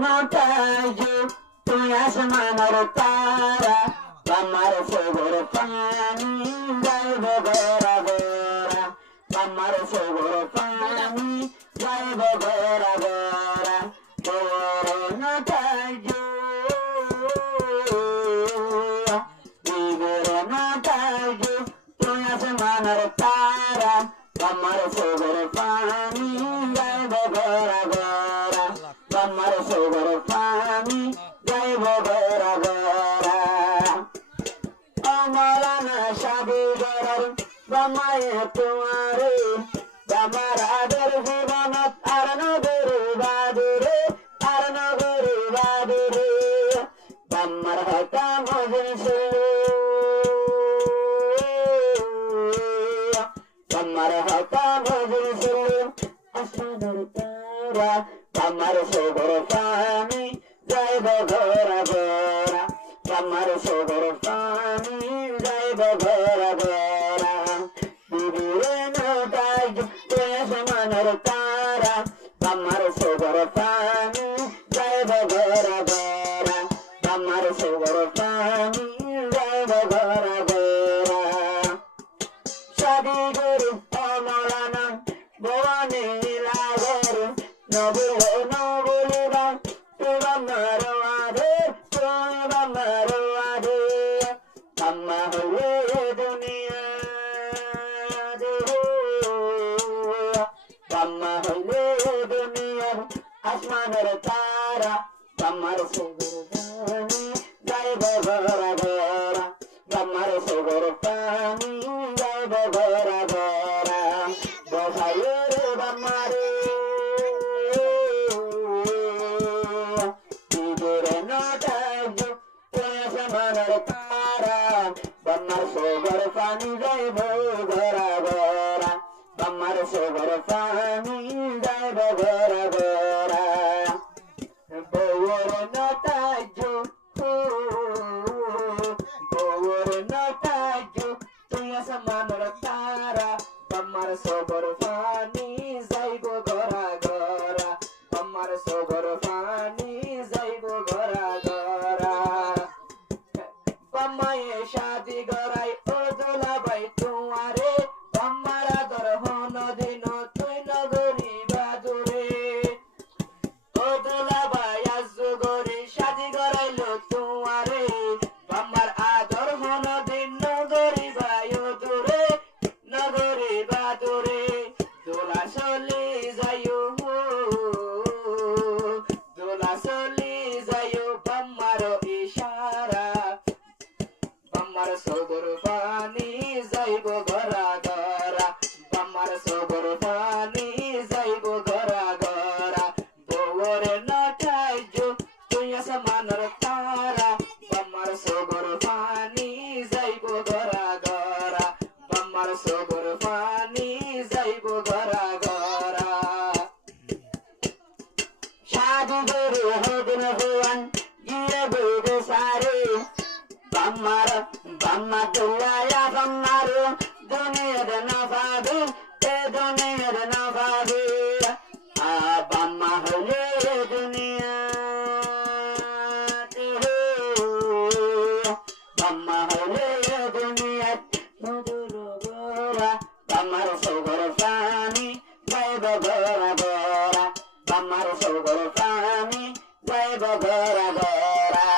নটায় তুই আসমানের তারা আমার সবর পানি যাইব গোরা গোরা আমার সবর পানি যাইব গোরা গোরা তোর নটায় নটায় তুই আসমানের তারা আমার সবর পানি যাইব গোরা গোরা আমার সবর পানি যাইব গোরা গোরা অমলানা সাবি গরার বামায় তোমারে আমার আদর জীবনত আর নগরে বাদুরে আর নগরে বাদুরে আমার হতা মজনসে আমার হতা মজনসে আসমানের তারা আমার সবর পানি যাইব গোরা গোরা আমার সবর পানি যাইব গোরা গোরা বিবিরে নটায় তুই আসমানের তারা আমার সবর পানি যাইব গোরা গোরা আমার সবর পানি যাইব গোরা গোরা সাদি গরু অমলানা ভবানী লাগরে নবুল নবুলিবা তোমার আদে তোমার আদে আম্মা হলে দুনিয়া দে আম্মা হলে দুনিয়া আসমানের তারা আমার সবর পানি যাইব গোরা গোরা আমার সবর পানি যাইব গোরা গোরা বসাইয়ের বামারে বিবিরে নটায় তুই আসমানের তারা আমার সবর পানি যাইব গোরা গোরা আমার সবর পানি যাইব গোরা গোরা বউর নটায় বউর নটায় তুই আসমানের তারা আমার সবর পানি যাইব গোরা গোরা আমার সবর পানি যাইব গোরা গোরা বামায়ে শাদি গরাই ও দুলাভাই তোমারে আমার আদর হন দিন তুই নগরী বাদুরে ও দুলাভাই আজ গরি শাদি গরাইল তোমারে আমার আদর হন দিন নগরী বায়ু দূরে নগরী বাদুরে দোলা চলি যাইও দোলা চলি যাইও বাম্মার ইশারা বাম্মার সবর পানি যাইব গোরা গোরা বাম্মার সবর পানি যাইব গোরা গোরা বউর নটায় তুই আসমানের তারা বাম্মার সবর পানি যাইব গোরা গোরা বাম্মার সবর পানি যাইব গোরা গোরা সাধু গরু হদিন ভুয়ান গিয়ে বইবে সারে বাম্মার বাম্মা দুলায়া বাম্মার দুনিয়ার নভাবে এ দুনিয়ার নভাবে বাম্মা হলে দুনিয়া বাম্মা হলে দুনিয়া মধুর গোরা বাম্মার সবর পানি যাইব গোরা গোরা বাম্মার সবর পানি যাইব গোরা গোরা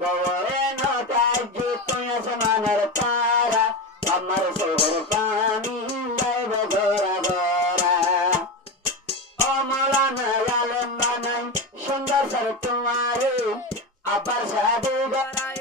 বউরে নটায় তুই আসমানের তারা আমার সবর পানি যাইব গোরা গোরা অমলানা আলম বানাই সুন্দর সর তোমারে আবার সাধু গড়াই